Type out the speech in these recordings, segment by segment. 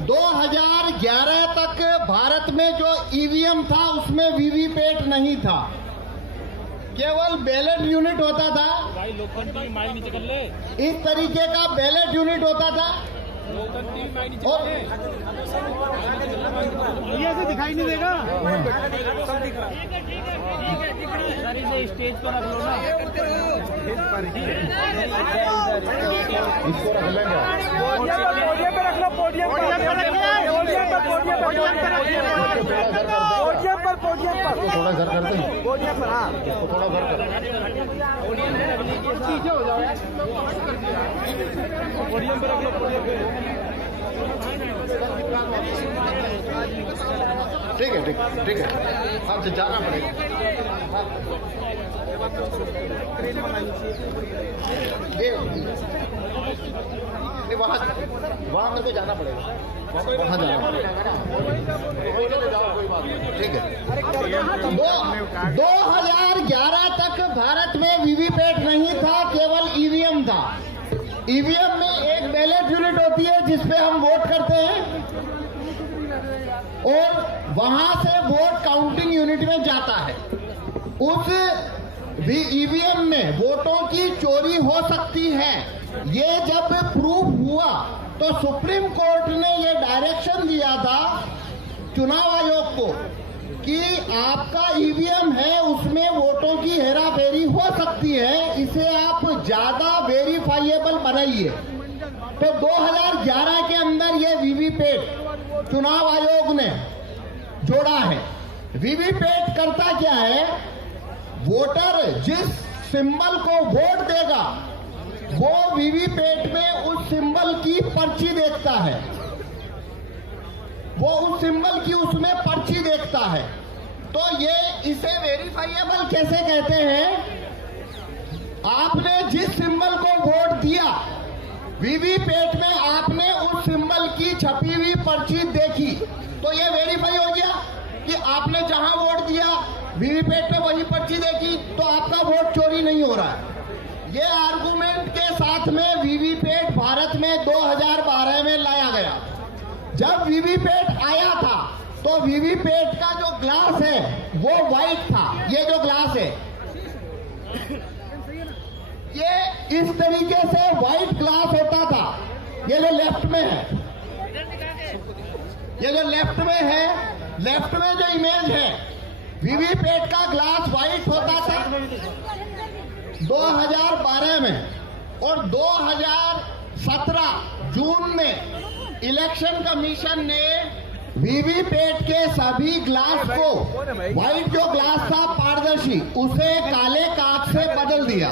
2011 तक भारत में जो ईवीएम था उसमें वीवीपैट नहीं था, केवल बैलेट यूनिट होता था। भाई लोखंडी माइक नीचे कर ले। इस तरीके का बैलेट यूनिट होता था लोखंडी माइक नीचे और कर ले। ये से दिखाई नहीं देगा। सर इसे स्टेज पर रख लो ना। इसको रख लेंगे। पोडियम पे रख लो। पोडियम पर थोड़ा घर करते हैं, पोडियम पर। हाँ, इसको थोड़ा घर कर। पीछे हो जाओ यार। पोडियम पे रख लो। पोडियम पे ठीक है, ठीक है, ठीक है। आपसे जाना पड़ेगा। ये वहाँ करके जाना पड़ेगा। वहाँ जाना पड़ेगा। ठीक है। 2011 तक भारत में वीवीपैट नहीं था, केवल ईवीएम था। ईवीएम में एक बैलेट यूनिट होती है जिसपे हम वोट करते हैं और वहां से वोट काउंटिंग यूनिट में जाता है। उस ईवीएम में वोटों की चोरी हो सकती है। ये जब प्रूफ हुआ तो सुप्रीम कोर्ट ने ये डायरेक्शन दिया था चुनाव आयोग को कि आपका ईवीएम है, उसमें वोटों की हेराफेरी हो सकती है, इसे आप ज्यादा वेरीफाइएबल बनाइए। तो 2011 के अंदर ये वीवीपैट चुनाव आयोग ने जोड़ा है। वीवीपैट करता क्या है, वोटर जिस सिंबल को वोट देगा वो वीवीपैट में उस सिंबल की पर्ची देखता है, वो उस सिंबल की उसमें पर्ची देखता है। तो ये इसे वेरीफाइएबल कैसे कहते हैं, आपने जिस सिंबल को वोट दिया वीवीपैट में आपने उस सिंबल की छपी हुई पर्ची देखी तो ये वेरीफाई हो गया कि आपने जहां वोट दिया वीवीपैट में वही पर्ची देखी, तो आपका वोट चोरी नहीं हो रहा है। ये आर्गुमेंट के साथ में वीवीपैट भारत में 2012 में लाया गया। जब वीवीपैट आया था तो वीवीपैट का जो ग्लास है वो व्हाइट था। ये जो ग्लास है ये इस तरीके से व्हाइट ग्लास होता था। ये जो लेफ्ट में है, ये जो लेफ्ट में है, लेफ्ट में जो इमेज है वीवीपैट का ग्लास व्हाइट होता था 2012 में। और 2017 जून में इलेक्शन कमीशन ने वीवीपैट के सभी ग्लास को, व्हाइट जो ग्लास था पारदर्शी, उसे काले कांच से बदल दिया।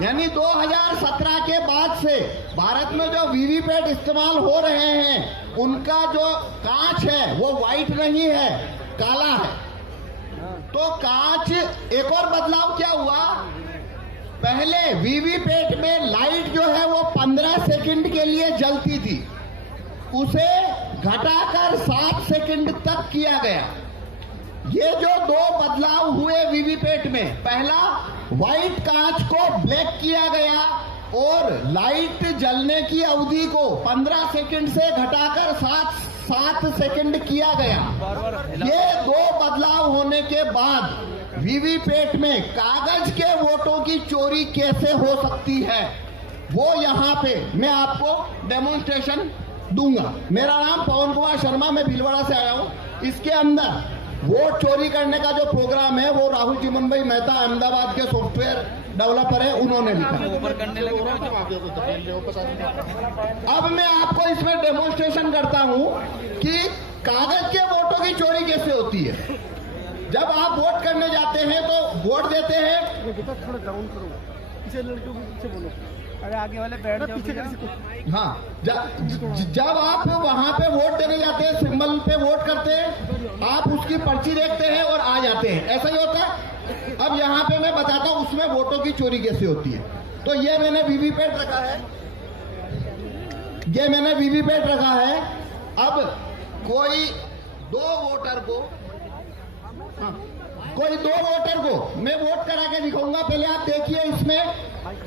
यानी 2017 के बाद से भारत में जो वीवीपैट इस्तेमाल हो रहे हैं उनका जो कांच है वो व्हाइट नहीं है, काला है। तो कांच, एक और बदलाव क्या हुआ, पहले वीवीपैट में लाइट जो है वो 15 सेकंड के लिए जलती थी, उसे घटाकर 7 सेकंड तक किया गया। ये जो दो बदलाव हुए वीवीपैट में, पहला व्हाइट कांच को ब्लैक किया गया और लाइट जलने की अवधि को 15 सेकंड से घटाकर 7 सेकंड किया गया। ये दो बदलाव होने के बाद वीवीपैट में कागज के वोटों की चोरी कैसे हो सकती है वो यहाँ पे मैं आपको डेमोन्स्ट्रेशन दूंगा। मेरा नाम पवन कुमार शर्मा, मैं भीलवाड़ा से आया हूँ। इसके अंदर वोट चोरी करने का जो प्रोग्राम है वो राहुल चिमन भाई मेहता अहमदाबाद के सॉफ्टवेयर डेवलपर है, उन्होंने लिखा। अब मैं आपको इसमें डेमोन्स्ट्रेशन करता हूं कि कागज के वोटों की चोरी कैसे होती है। जब आप वोट करने जाते हैं तो वोट देते हैं, थोड़ा डाउन करो, पीछे लड़के को पीछे बोलो, अरे आगे वाले बैठ जाओ पीछे। हाँ, जब आप वहां पे वोट देने जाते हैं, सिंबल पे वोट करते हैं, आप उसकी पर्ची देखते हैं और आ जाते हैं, ऐसा ही होता है। अब यहाँ पे मैं बताता हूँ उसमें वोटों की चोरी कैसे होती है। तो ये मैंने वीवीपैट रखा है, ये मैंने वीवीपैट रखा है। अब कोई दो वोटर को, हाँ, कोई 2 वोटर को मैं वोट करा के दिखाऊंगा। पहले आप देखिए इसमें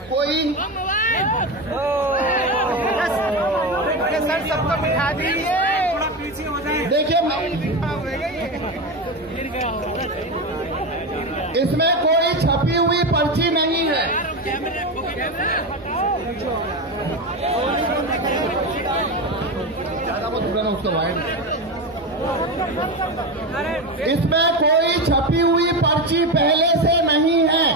कोई सर सबको बिठा दीजिए। देखिए इसमें कोई छपी हुई पर्ची नहीं है। ज्यादा मत उड़ाना उसका वाइड। इसमें कोई छपी हुई पर्ची पहले से नहीं है।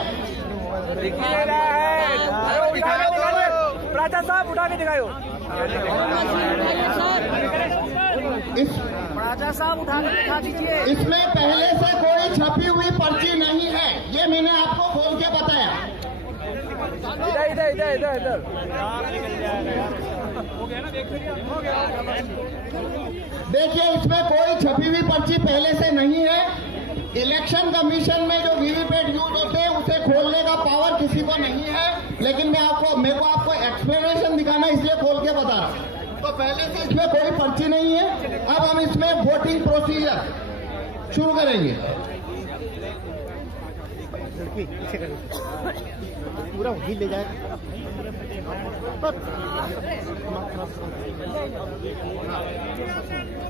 राजा साहब उठा के दिखाओ। राजा साहब उठा के दिखा दीजिए। इसमें पहले से कोई छपी हुई पर्ची नहीं है, ये मैंने आपको खोल के बताया। इधर इधर इधर इधर इधर। देखिए इसमें कोई छपी हुई पर्ची पहले से नहीं है। इलेक्शन कमीशन में जो वीवीपैट यूज होते हैं उसे खोलने का पावर किसी को नहीं है, लेकिन मेरे को आपको एक्सप्लेनेशन दिखाना इसलिए खोल के बता रहा हूं। तो पहले से इसमें कोई पर्ची नहीं है। अब हम इसमें वोटिंग प्रोसीजर शुरू करेंगे। पूरा वही ले जाए।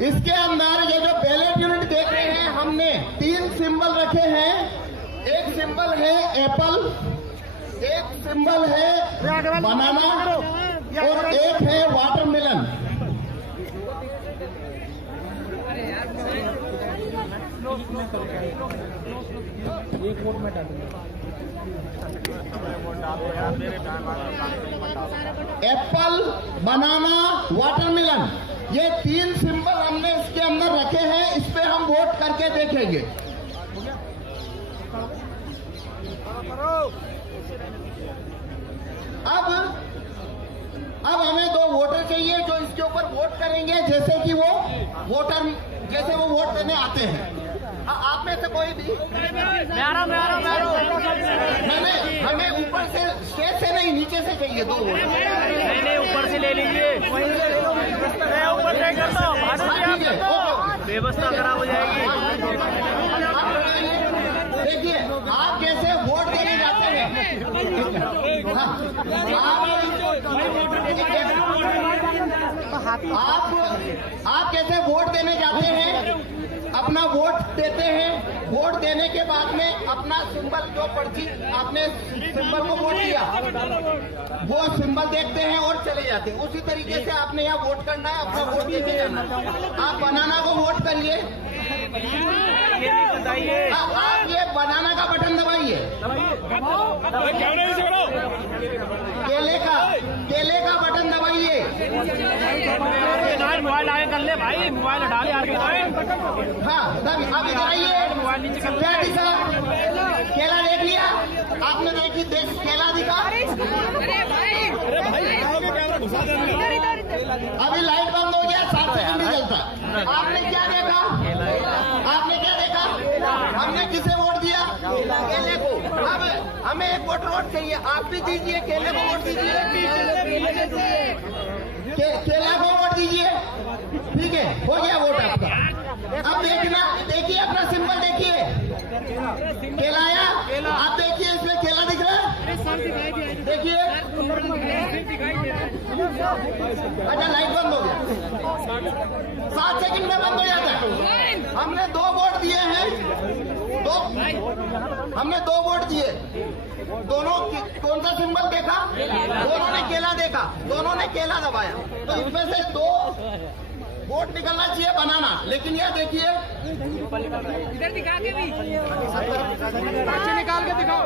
इसके अंदर ये जो बैलेट यूनिट देख रहे हैं, हमने 3 सिंबल रखे हैं। एक सिंबल है एप्पल, एक सिंबल है बनाना और एक है वाटरमेलन। एक वोट में डालूंगा। एप्पल, बनाना, वाटरमेलन, ये 3 सिंबल हमने इसके अंदर रखे हैं। इस पे हम वोट करके देखेंगे। अब हमें 2 वोटर चाहिए जो इसके ऊपर वोट करेंगे, जैसे कि वो वोट देने आते हैं। आप में से कोई भी नहीं, हमें ऊपर से स्टेज से नहीं, नीचे से चाहिए 2 वोटर। नहीं ऊपर से ले लीजिए। मैं ऊपर से करता हूँ, व्यवस्था खराब हो जाएगी। देखिए आप कैसे वोट देने जाते हैं। आप कैसे वोट देने जाते हैं, अपना वोट देते हैं। वोट देने के बाद में अपना सिंबल, जो पर्ची आपने सिंबल को वोट दिया, वो सिंबल देखते हैं और चले जाते हैं। उसी तरीके से आपने यहाँ वोट करना है, अपना वोट देके जाना। आप बनाना को वोट करिए। आप ये बनाना का बटन दबाइए। केले का बटन दबाइए। मोबाइल आगे कर ले भाई, मोबाइल हटा ले आगे। हाँ आप इधर आइए। क्या दिखा? केला देख लिया आपने? केला दिखा? अभी लाइट बंद हो गया, 7 सेकंड नहीं चलता। आपने क्या देखा? हमने किसे वोट दिया? केले को। अब हमें एक वोट चाहिए, आप भी दीजिए। केले को वोट दीजिए। केला को वोट दीजिए। ठीक है, हो गया वोट आपका। अब देखिए अपना सिंबल देखिए। केला आया? आप देखिए, इसमें केला दिख रहा है? देखिए। अच्छा लाइट बंद हो गया। 7 सेकंड में बंद हो जाता है। हमने 2 वोट दिए हैं। हमने 2 वोट दिए। दोनों कौन सा सिंबल देखा? दोनों ने केला देखा, दोनों ने केला दबाया। तो इसमें से 2 वोट निकलना चाहिए बनाना। लेकिन ये देखिए, इधर दिखा के भी निकाल के दिखाओ।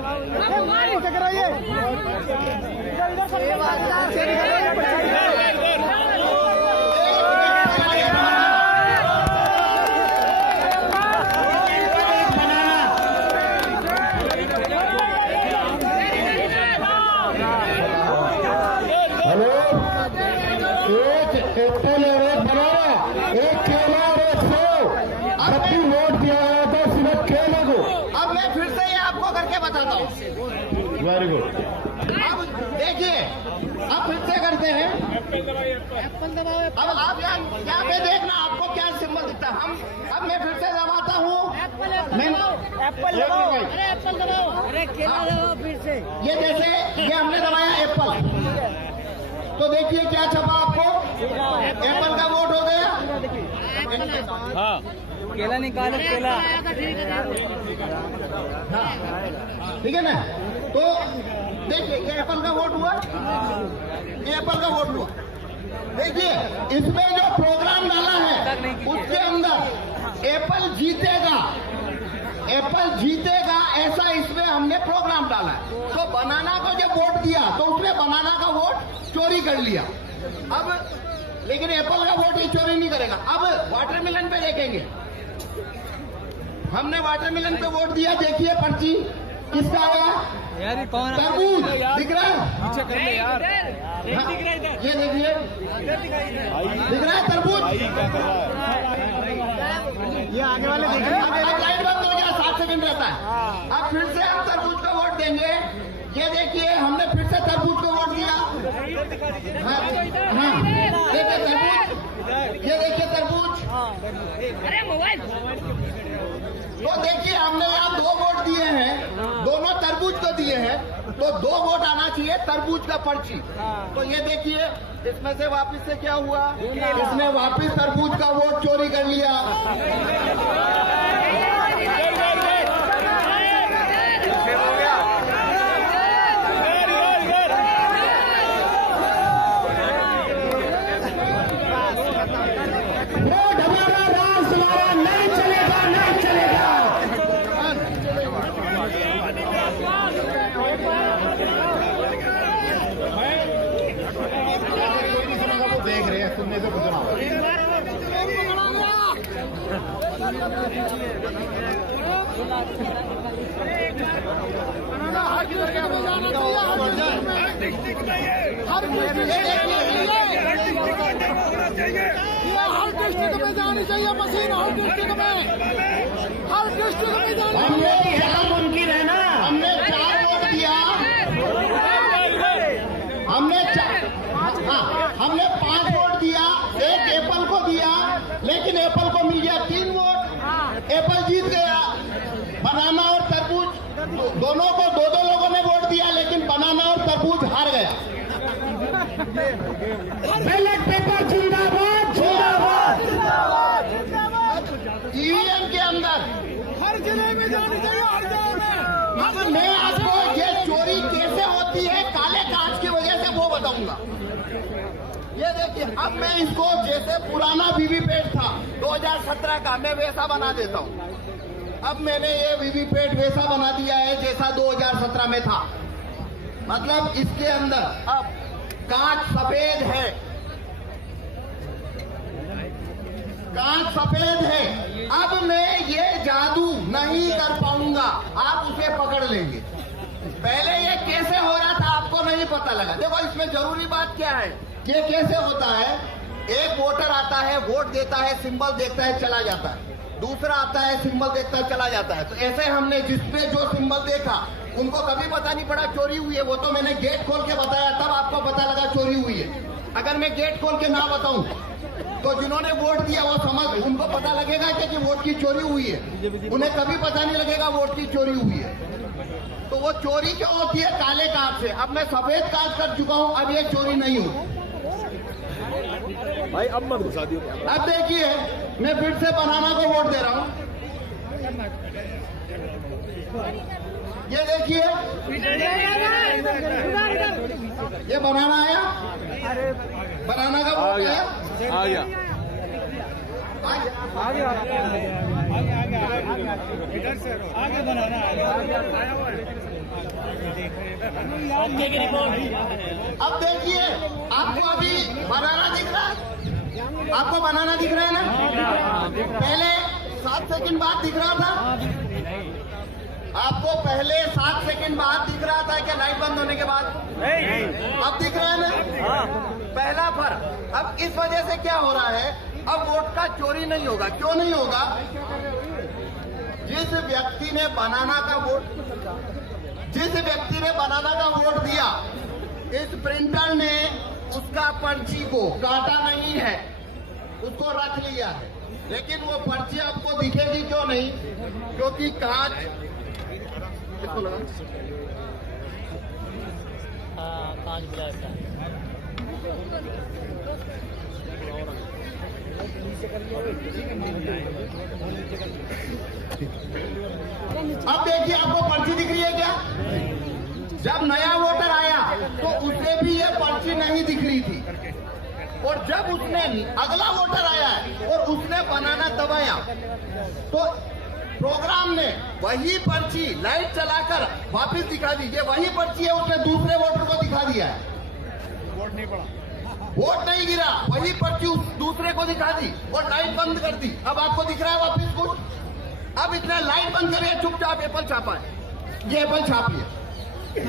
एक एप्पल और एक बनाना, एक केला और एक सेब। सबकी वोट दिया गया था सिर्फ केले को। अब मैं फिर से ये आपको करके बताता हूँ। Very good. अब देखिए, अब फिर से करते हैं। अब आप यहाँ पे देखना आपको क्या सिंबल दिखता है। अब मैं फिर से दबाता हूँ। एप्पल दबाओ, अरे एप्पल दबाओ, अरे केला दबाओ फिर से। ये जैसे ये हमने दबाया एप्पल, तो देखिए क्या छपा आपको, एप्पल का वोट हो गया। हाँ, केला निकालो, केला। हाँ, ठीक है ना। तो देखिए ये एप्पल का वोट हुआ, ये एप्पल का वोट हुआ। देखिए इसमें जो प्रोग्राम डाला है उसके अंदर एप्पल जीतेगा, एप्पल जीतेगा ऐसा इसमें हमने प्रोग्राम डाला है। तो बनाना को जब वोट दिया तो उसने बनाना का वोट चोरी कर लिया। अब लेकिन एप्पल का वोट ये चोरी नहीं करेगा। अब वाटरमेलन पे देखेंगे, हमने वाटरमेलन पे वोट दिया। देखिए पर्ची किसका आया, यार कौन तरबूज दिख रहा है, पीछे कर ले यार। हाँ, ये देखिए दिख रहा है तरबूज। ये आगे वाले देख अब लाइट बंद हो गया, 7 सेकंड रहता है। अब फिर से हम तरबूज का वोट देंगे। ये देखिए हमने फिर से तरबूज को वोट दिया। हाँ, देखिए तरबूज, ये देखिए तरबूज। अरे मोबाइल तो देखिए हमने यहाँ 2 वोट दिए हैं, दोनों तरबूज को दिए हैं, तो 2 वोट आना चाहिए तरबूज का पर्ची। तो ये देखिए इसमें से वापस से क्या हुआ, इसने वापस तरबूज का वोट चोरी कर लिया। वोट हमारा, राज हमारा, नहीं चलेगा, नहीं चलेगा। देख रहे हैं, सुनने से कुछ हर डिस्ट्रिक्ट में जानी चाहिए मशीन, हर डिस्ट्रिक्ट में, हर डिस्ट्रिक्ट में जानी चाहिए। मुमकिन है ना। हमने 4 वोट दिया, हमने 5 वोट दिया, 1 एप्पल को दिया, लेकिन एप्पल को मिल गया 3 वोट, एप्पल जीत गया। बनाना और तरबूज दोनों को 2-2 लोगों ने वोट दिया, लेकिन बनाना और तरबूज हार गया। बैलेट पेपर जिंदाबाद, जिंदाबाद। ईवीएम के अंदर हर जिले में जानी चाहिए, हर जिले में। अब मैं आपको ये चोरी कैसे होती है काले कांच की वजह से वो बताऊंगा। ये देखिए अब मैं इसको जैसे पुराना वीवीपैट था 2017 का, मैं वैसा बना देता हूँ। अब मैंने ये वीवीपैट वैसा बना दिया है जैसा 2017 में था। मतलब इसके अंदर अब कांच सफेद है, कांच सफेद है। अब मैं ये जादू नहीं कर पाऊंगा, आप उसे पकड़ लेंगे। पहले ये कैसे हो रहा था आपको नहीं पता लगा। देखो इसमें जरूरी बात क्या है, ये कैसे होता है, एक वोटर आता है, वोट देता है, सिंबल देखता है, चला जाता है। दूसरा आता है, सिंबल देखता है, चला जाता है। तो ऐसे हमने जिसपे जो सिंबल देखा उनको कभी पता नहीं पड़ा चोरी हुई है। वो तो मैंने गेट खोल के बताया, तब आपको पता लगा चोरी हुई है। अगर मैं गेट खोल के ना बताऊं तो जिन्होंने वोट दिया वो समझ, उनको पता लगेगा कि वोट की चोरी हुई है, उन्हें कभी पता नहीं लगेगा वोट की चोरी हुई है। तो वो चोरी क्यों होती है, काले कांच से। अब मैं सफेद कांच कर चुका हूं, अब ये चोरी नहीं होती भाई। अब मत घुसा दियो। अब देखिए मैं फिर से बनाना को वोट दे रहा हूं। ये देखिए ये बनाना आया, बनाना का वोट आया, आ गया। आगे बनाना अब देखिए आपको अभी बनाना दिख रहा है, आपको बनाना दिख रहा है ना। पहले 7 सेकंड बाद दिख रहा था, आपको पहले 7 सेकंड बाद दिख रहा था क्या लाइट बंद होने के बाद? अब दिख रहा है ना, पहला फर्क। अब इस वजह से क्या हो रहा है, अब वोट का चोरी नहीं होगा। क्यों नहीं होगा, जिस व्यक्ति ने बनाना का वोट, जिस व्यक्ति पर्ची ने बनाना का वोट दिया, इस प्रिंटर ने उसका पर्ची को काटा नहीं है, उसको रख लिया है, लेकिन वो पर्ची आपको दिखेगी क्यों नहीं? क्योंकि कांच किसको लगा? अब देखिए, आपको पर्ची दिख रही है क्या? जब नया वोटर आया तो उसे भी ये पर्ची नहीं दिख रही थी, और जब उसने अगला वोटर आया और उसने बनाना दबाया तो प्रोग्राम ने वही पर्ची लाइट चलाकर वापस दिखा दी। ये वही पर्ची है, उसने दूसरे वोटर को दिखा दिया है। वोट नहीं पड़ा, वोट नहीं गिरा, वही पर्ची उस दूसरे को दिखा दी और लाइट बंद कर दी। अब आपको दिख रहा है वापस कुछ? अब इसने लाइट बंद करी, चुपचाप एप्पल छापा है, ये एप्पल छाप लिया। तो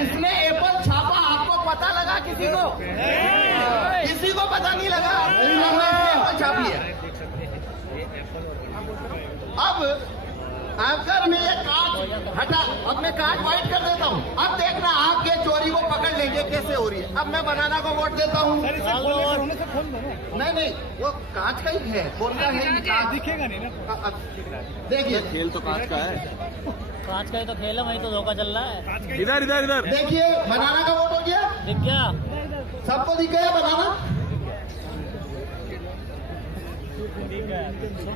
इसने एप्पल छापा, आपको पता लगा? किसी को पता नहीं लगा, एप्पल छाप लिया। अब अगर मैं ये कांच हटा, अब मैं कांच व्हाइट कर देता हूँ। अब देखना आप के चोरी को पकड़ लेंगे कैसे हो रही है। अब मैं बनाना को वोट देता हूँ। नहीं, वो कांच का ही है, बोलना है, दिखेगा नहीं ना। देखिए, खेल तो कांच का है, कांच का ही तो खेल है, वहीं तो धोखा चल रहा है। इधर देखिए, बनाना का वोट हो गया, दिख गया सबको दिख गया बनाना।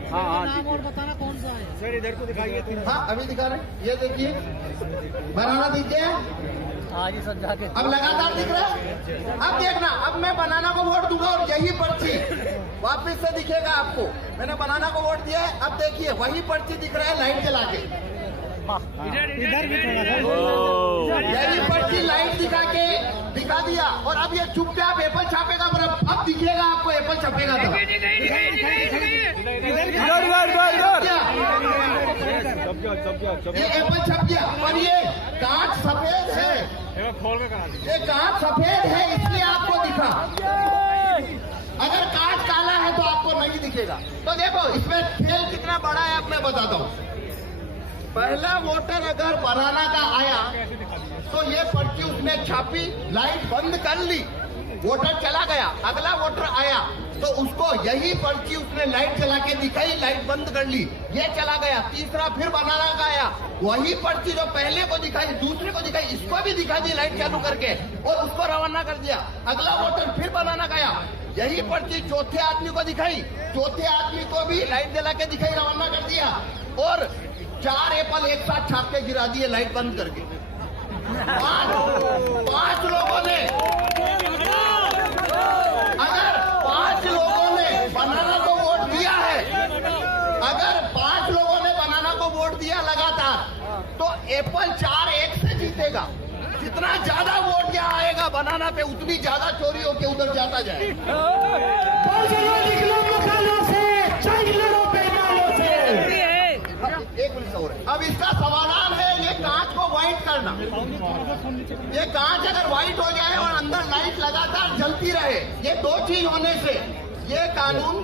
नाम और बताना कौन सा है सर, इधर को दिखाइए। हाँ, अभी दिखा रहे हैं, ये देखिए बनाना दिख गया। आज ही सब जाके अब लगातार दिख रहा है। अब देखना, अब मैं बनाना को वोट दूंगा और यही पर्ची वापस से दिखेगा आपको। मैंने बनाना को वोट दिया है, अब देखिए वही पर्ची दिख रहा है लाइट जला के। इधर भी थोड़ा यही पर्ची लाइट दिखा दिया, और अब ये चुपचाप एप्पल छापेगा। अब दिखेगा आपको एप्पल छपेगा तो ये एप्पल छप गया, पर ये कांच सफेद है, ये कांच सफेद है इसलिए आपको दिखा। अगर कांच काला है तो आपको नहीं दिखेगा। तो देखो इसमें खेल कितना बड़ा है, अब मैं बताता हूँ। पहला वोटर अगर बनाना का आया तो ये पर्ची उसने छापी, लाइट बंद कर ली, वोटर चला गया। अगला वोटर आया तो उसको यही पर्ची उसने लाइट चला के दिखाई, लाइट बंद कर ली, ये चला गया। तीसरा फिर बनाना का आया, वही पर्ची जो पहले को दिखाई दूसरे को दिखाई, इसको भी दिखा दी लाइट चालू करके और उसको रवाना कर दिया। अगला वोटर फिर बनाना का आया, यही पर्ची चौथे आदमी को दिखाई, चौथे आदमी को भी लाइट जला के दिखाई, रवाना कर दिया, और 4 एप्पल एक साथ छाप के गिरा दिए लाइट बंद करके। पांच लोगों ने, अगर 5 लोगों ने बनाना को वोट दिया है, अगर 5 लोगों ने बनाना को वोट दिया लगातार, तो एप्पल 4-1 से जीतेगा। जितना ज्यादा वोट यहाँ आएगा बनाना पे, उतनी ज्यादा चोरी होके उधर जाता जाए। एक मिनट और, अब इसका समाधान है ये कांच को व्हाइट करना। ये कांच अगर व्हाइट हो जाए और अंदर लाइट लगातार जलती रहे, ये 2 चीज होने से ये कानून,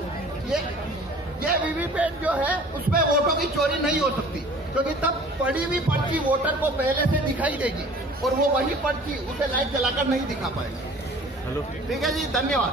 ये वीवीपैट जो है उसमें वोटों की चोरी नहीं हो सकती, क्योंकि तब पड़ी हुई पर्ची वोटर को पहले से दिखाई देगी और वो वही पर्ची उसे लाइट जलाकर नहीं दिखा पाएगी। ठीक है जी, धन्यवाद।